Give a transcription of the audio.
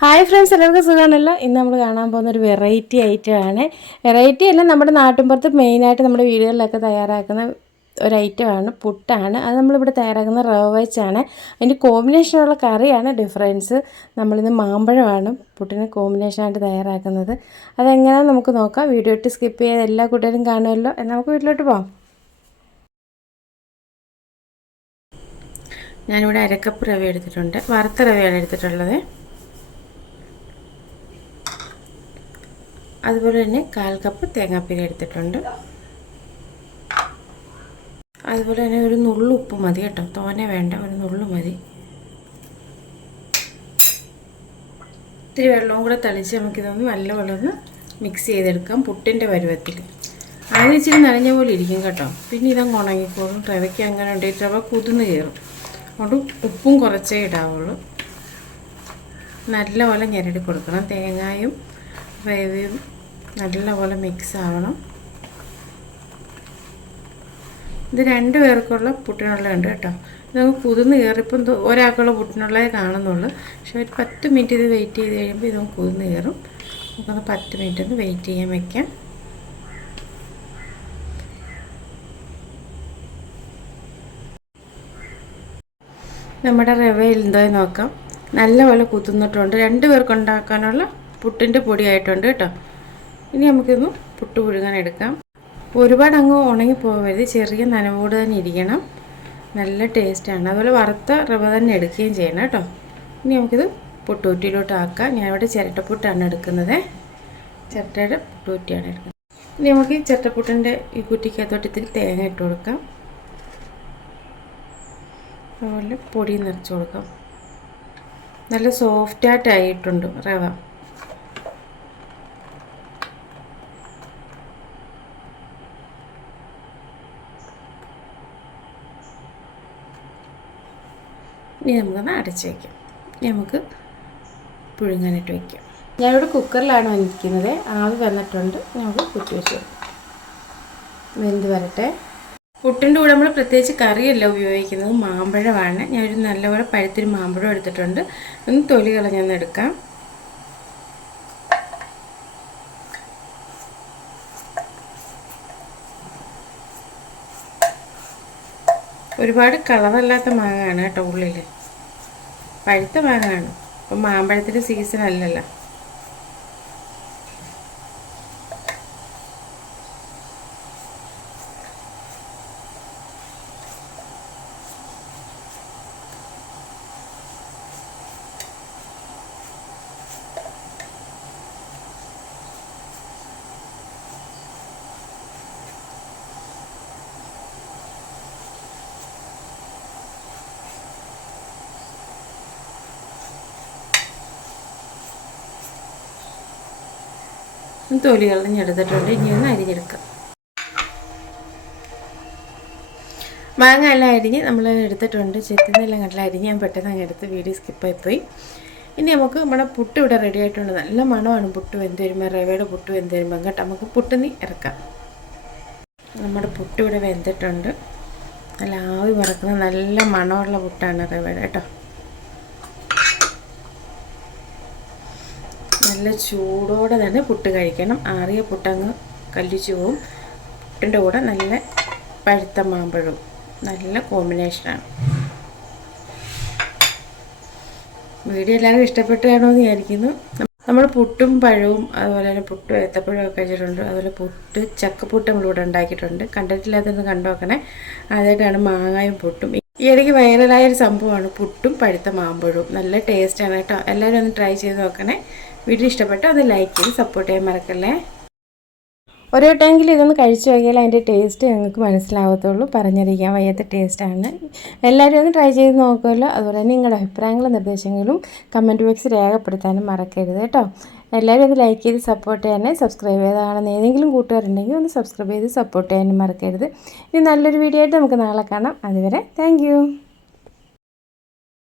Hi friends എല്ലാവർക്കും സുഖമാണല്ലോ? ഇന്ന് നമ്മൾ കാണാൻ പോകുന്ന ഒരു വെറൈറ്റി ഐറ്റം ആണ്. വെറൈറ്റി അല്ല നമ്മുടെ നാട്ടിൻപുറത്ത് മെയിനായിട്ട് നമ്മുടെ വീടുകളിലൊക്കെ തയ്യാറാക്കുന്ന ഒരു ഐറ്റമാണ് പുട്ടാണ്. അത് നമ്മളിവിടെ തയ്യാറാക്കുന്ന റവ വെച്ചാണ് അതിന്റെ കോമ്പിനേഷനുള്ള കറിയാണ് ഡിഫറൻസ് നമ്മളിന്ന് മാമ്പഴമാണ് പുട്ടിന് കോമ്പിനേഷനായിട്ട് തയ്യാറാക്കുന്നത്. അതെങ്ങനെയാണെന്ന് നമുക്ക് നോക്കാം. വീഡിയോ ഇട്ട് സ്കിപ്പ് ചെയ്ത് എല്ലാ കൂട്ടുകാരും കാണുമല്ലോ. എന്നാൽ നമുക്ക് വീട്ടിലോട്ട് പോകാം ഞാനിവിടെ അരക്കപ്പ് റവ എടുത്തിട്ടുണ്ട്. വറുത്ത റവയാണ് എടുത്തിട്ടുള്ളത്. അതുപോലെ തന്നെ കാൽ കപ്പ് തേങ്ങാപ്പീര എടുത്തിട്ടുണ്ട്. അതുപോലെ തന്നെ ഒരു നുള്ളു ഉപ്പ് മതി കേട്ടോ. തോനെ വേണ്ട ഒരു നുള്ളു മതി. ഇത്തിരി വെള്ളവും കൂടെ തളിച്ച് നമുക്കിതൊന്ന് നല്ലപോലെ ഒന്ന് മിക്സ് ചെയ്തെടുക്കാം പുട്ടിന്റെ പരുവത്തിൽ ആദ്യം ഇച്ചിരി നനഞ്ഞ പോലെ ഇരിക്കും കേട്ടോ. പിന്നെ ഇതങ്ങ് ഉണങ്ങിക്കോളും. റവയ്ക്ക് അങ്ങനെ ഉണ്ടെങ്കിൽ റവ കുതിർന്ന് കയറും. അതുകൊണ്ട് ഉപ്പും കുറച്ചേ ഇടാവുള്ളൂ. നല്ലപോലെ ഞെരടി കൊടുക്കണം. തേങ്ങായും റവയും നല്ലപോലെ മിക്സ് ആവണം. ഇത് രണ്ട് പേർക്കുള്ള പുട്ടിനുള്ള ഉണ്ട് കേട്ടോ. ഇത് നമുക്ക് കുതിർന്ന് കയറിപ്പം ഒരാൾക്കുള്ള പുട്ടിനുള്ളതേ കാണുന്നുള്ളൂ. പക്ഷെ ഒരു പത്ത് മിനിറ്റ് ഇത് വെയിറ്റ് ചെയ്ത് കഴിയുമ്പോൾ ഇതൊന്ന് കുതിർന്ന് കയറും. നമുക്കൊന്ന് പത്ത് മിനിറ്റ് ഒന്ന് വെയിറ്റ് ചെയ്യാൻ വെക്കാം. നമ്മുടെ റവയിൽ എന്തോ നോക്കാം. നല്ലപോലെ കുത്തുന്നിട്ടുണ്ട് രണ്ട് ഉണ്ടാക്കാനുള്ള പുട്ടിന്റെ പൊടി ആയിട്ടുണ്ട് കേട്ടോ. ഇനി നമുക്കിന്ന് പുട്ട് പുഴുങ്ങാൻ എടുക്കാം. ഒരുപാട് അങ്ങ് ഉണങ്ങി പോകരുത് ചെറിയ നനവോട് തന്നെ ഇരിക്കണം. നല്ല ടേസ്റ്റാണ് അതുപോലെ വറുത്ത റവ തന്നെ എടുക്കുകയും ചെയ്യണം കേട്ടോ. ഇനി നമുക്കിത് പുട്ടൂറ്റിയിലോട്ട് ആക്കാം. ഞാനിവിടെ ചിരട്ടപ്പുട്ടാണ് എടുക്കുന്നത്. ചിരട്ടയുടെ പുട്ടൂറ്റിയാണ് എടുക്കുന്നത്. ഇനി നമുക്ക് ഈ ചിരട്ടപ്പുട്ടിന്റെ ഈ കുറ്റിക്കകത്തോട്ട് ഇത്തിരി തേങ്ങ ഇട്ട് കൊടുക്കാം. അതുപോലെ പൊടി നിറച്ച് കൊടുക്കാം. നല്ല സോഫ്റ്റായിട്ടായിട്ടുണ്ട് റവ. ഇനി നമുക്കൊന്ന് അടച്ച് വയ്ക്കാം ഇനി നമുക്ക് പുഴുങ്ങാനായിട്ട് വയ്ക്കാം ഞാനിവിടെ കുക്കറിലാണ് വന്നിരിക്കുന്നത് ആവി വന്നിട്ടുണ്ട്. നമുക്ക് കുറ്റി വെച്ച് വെന്ത് വരട്ടെ. പുട്ടിന്റെ കൂടെ നമ്മൾ പ്രത്യേകിച്ച് കറിയല്ല ഉപയോഗിക്കുന്നത്. മാമ്പഴമാണ്. ഞാനൊരു നല്ലപോലെ പഴുത്തൊരു മാമ്പഴം എടുത്തിട്ടുണ്ട്. ഒന്ന് തൊലി കളഞ്ഞൊന്ന് എടുക്കാം. ഒരുപാട് കളറല്ലാത്ത മാങ്ങയാണ് കേട്ടോ ഉള്ളിൽ പഴുത്ത മാങ്ങയാണ് അപ്പം മാമ്പഴത്തിന്റെ സീസൺ അല്ലല്ലോ. തൊലി കളഞ്ഞെടുത്തിട്ടുണ്ട് ഇനി ഒന്ന് അരിഞ്ഞെടുക്കാം. മാങ്ങ എല്ലാം അരിഞ്ഞ് നമ്മൾ എടുത്തിട്ടുണ്ട്. ചെത്തുന്നെല്ലാം കണ്ടില്ല. അരിഞ്ഞ് ഞാൻ പെട്ടെന്ന് അങ്ങ് എടുത്ത് വീഡിയോ സ്കിപ്പായി പോയി ഇനി നമുക്ക് നമ്മുടെ പുട്ട് ഇവിടെ റെഡി ആയിട്ടുണ്ട്. നല്ല മണമാണ് പുട്ട് വെന്ത് വരുമ്പോൾ റവയുടെ പുട്ട് വെന്ത് വരുമ്പോൾ കേട്ടോ നമുക്ക് പുട്ടിനി ഇറക്കാം. നമ്മുടെ പുട്ട് ഇവിടെ വെന്തിട്ടുണ്ട്. നല്ല ആവി പറക്കുന്ന നല്ല മണമുള്ള പുട്ടാണ് റവയുടെ കേട്ടോ. നല്ല ചൂടോടെ തന്നെ പുട്ട് കഴിക്കണം. ആറിയ പുട്ടങ്ങ് കല്ലിച്ചു പോവും. പുട്ടിന്റെ കൂടെ നല്ല പഴുത്ത മാമ്പഴവും. നല്ല കോമ്പിനേഷനാണ് വീഡിയോ എല്ലാവരും ഇഷ്ടപ്പെട്ടു കാണുമെന്ന് വിചാരിക്കുന്നു. നമ്മൾ പുട്ടും പഴവും അതുപോലെ തന്നെ പുട്ടും ഏത്തപ്പഴവും ഒക്കെ കഴിച്ചിട്ടുണ്ട്. അതുപോലെ പുട്ട് ചക്കപ്പുട്ട് നമ്മളിവിടെ ഉണ്ടാക്കിയിട്ടുണ്ട്. കണ്ടിട്ടില്ലാത്തൊന്ന് കണ്ടു നോക്കണേ. ആദ്യമായിട്ടാണ് മാങ്ങായും പുട്ടും. ഈ ഇടയ്ക്ക് വൈറലായ ഒരു സംഭവമാണ് പുട്ടും പഴുത്ത മാമ്പഴവും. നല്ല ടേസ്റ്റാണ് കേട്ടോ. എല്ലാവരും ഒന്ന് ട്രൈ ചെയ്ത് നോക്കണേ. വീഡിയോ ഇഷ്ടപ്പെട്ടോ അത് ലൈക്ക് ചെയ്ത് സപ്പോർട്ട് ചെയ്യാൻ മറക്കല്ലേ. ഒരു വട്ടമെങ്കിലും ഇതൊന്ന് കഴിച്ചു നോക്കിയാൽ അതിന്റെ ടേസ്റ്റ് ഞങ്ങൾക്ക് മനസ്സിലാവത്തുള്ളൂ. പറഞ്ഞറിയിക്കാൻ വയ്യാത്ത ടേസ്റ്റാണ് എല്ലാവരും ഒന്ന് ട്രൈ ചെയ്ത് നോക്കുമല്ലോ. അതുപോലെ തന്നെ നിങ്ങളുടെ അഭിപ്രായങ്ങളും നിർദ്ദേശങ്ങളും കമന്റ് ബോക്സിൽ രേഖപ്പെടുത്താനും മറക്കരുത് കേട്ടോ. എല്ലാവരും ഒന്ന് ലൈക്ക് ചെയ്ത് സപ്പോർട്ട് ചെയ്യാനേ സബ്സ്ക്രൈബ് ചെയ്താണെന്ന് ഏതെങ്കിലും കൂട്ടുകാരുണ്ടെങ്കിൽ ഒന്ന് സബ്സ്ക്രൈബ് ചെയ്ത് സപ്പോർട്ട് ചെയ്യാനും മറക്കരുത്. ഇനി നല്ലൊരു വീഡിയോ ആയിട്ട് നമുക്ക് നാളെ കാണാം. അതുവരെ താങ്ക്